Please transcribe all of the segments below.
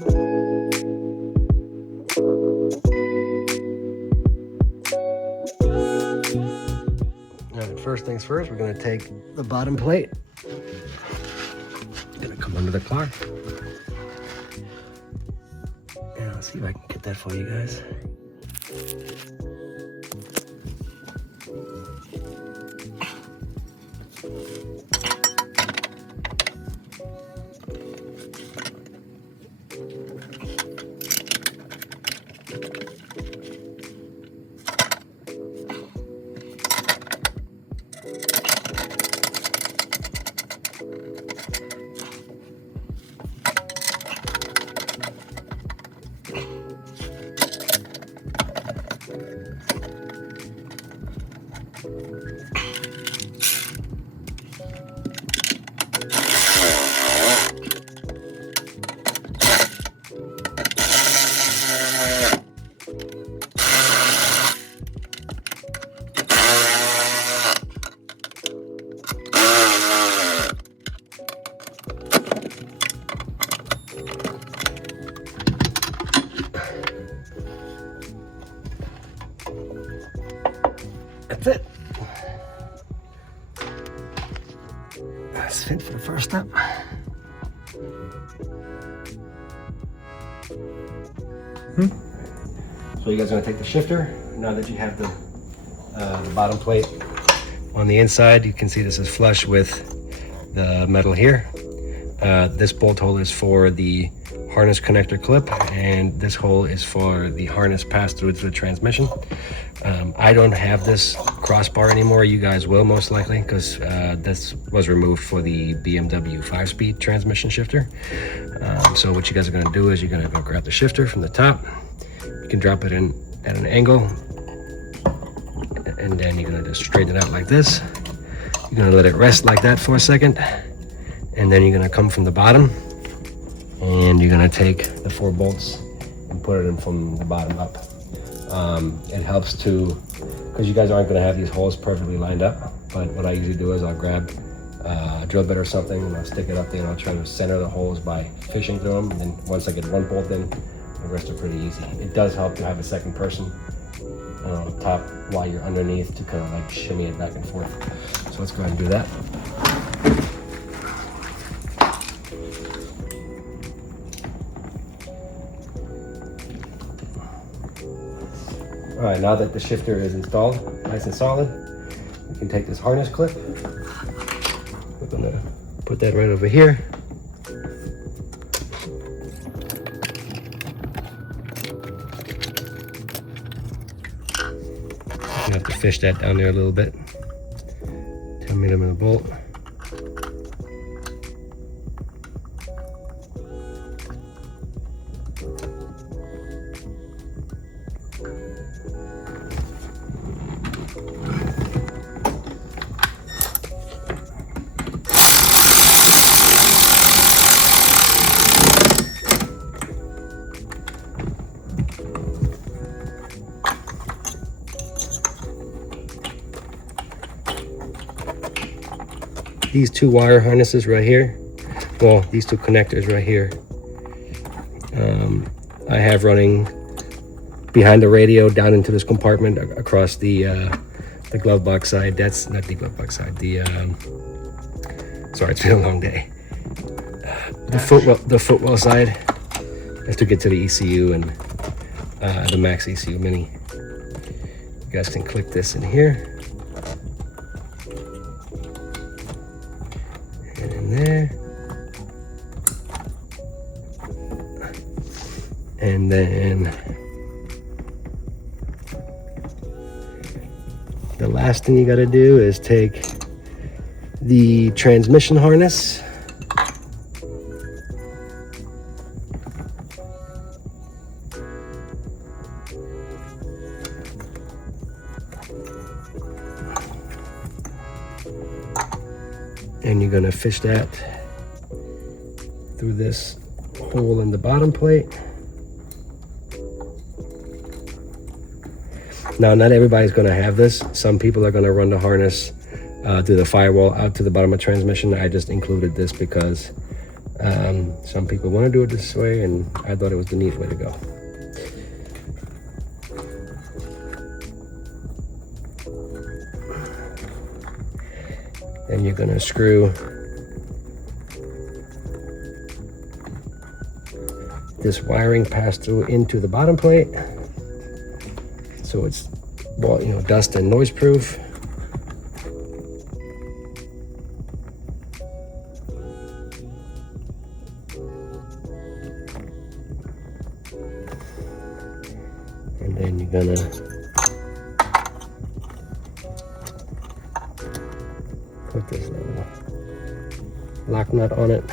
Alright, first things first, we're going to take the bottom plate. Gonna come under the car. And I'll see if I can get that for you guys. That's it. That's fit for the first step. So you guys are going to take the shifter. Now that you have the bottom plate on the inside, you can see this is flush with the metal here. This bolt hole is for the harness connector clip, and this hole is for the harness pass through to the transmission. I don't have this crossbar anymore. You guys will most likely, because this was removed for the BMW 5-speed transmission shifter. So what you guys are going to do is you're going to go grab the shifter from the top. You can drop it in at an angle, and then you're going to just straighten it out like this. You're going to let it rest like that for a second, and then you're going to come from the bottom, and you're going to take the 4 bolts and put it in from the bottom up. It helps to, because you guys aren't going to have these holes perfectly lined up, but what I usually do is I'll grab a drill bit or something, and I'll stick it up there, and I'll try to center the holes by fishing through them, and then once I get one bolt in, the rest are pretty easy. It does help to have a second person on top while you're underneath to kind of like shimmy it back and forth. So let's go ahead and do that. All right, now that the shifter is installed, nice and solid, you can take this harness clip. We're gonna put that right over here. You have to fish that down there a little bit. 10mm bolt. These 2 wire harnesses right here, well, these 2 connectors right here, I have running behind the radio down into this compartment across the glove box side. That's not the glove box side. Sorry, it's been a long day. The footwell side is to get to the ECU and the Maxxecu Mini. You guys can click this in here. There, and then the last thing you got to do is take the transmission harness and you're going to fish that through this hole in the bottom plate. Now, not everybody's going to have this. Some people are going to run the harness through the firewall out to the bottom of transmission. I just included this because Some people want to do it this way, and I thought it was the neat way to go. Then you're going to screw this wiring pass-through into the bottom plate, so it's, well, you know, dust and noise proof. And then you're gonna put this little lock nut on it.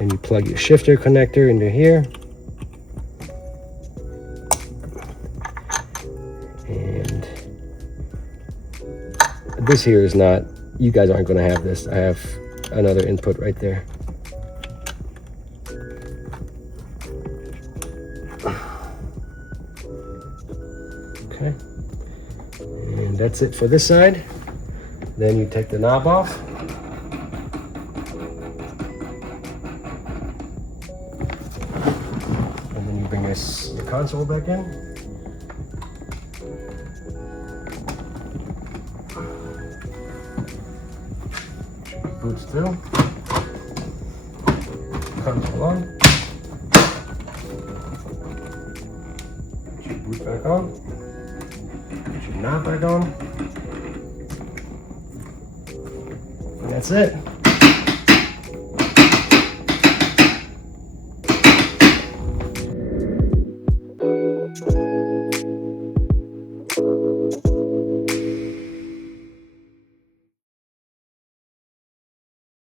And you plug your shifter connector into here. And this here is not, you guys aren't going to have this. I have another input right there. Okay. And that's it for this side. Then you take the knob off. Bring your console back in. Boot still. Console on. Put your boot back on. Put your knob back on. And that's it.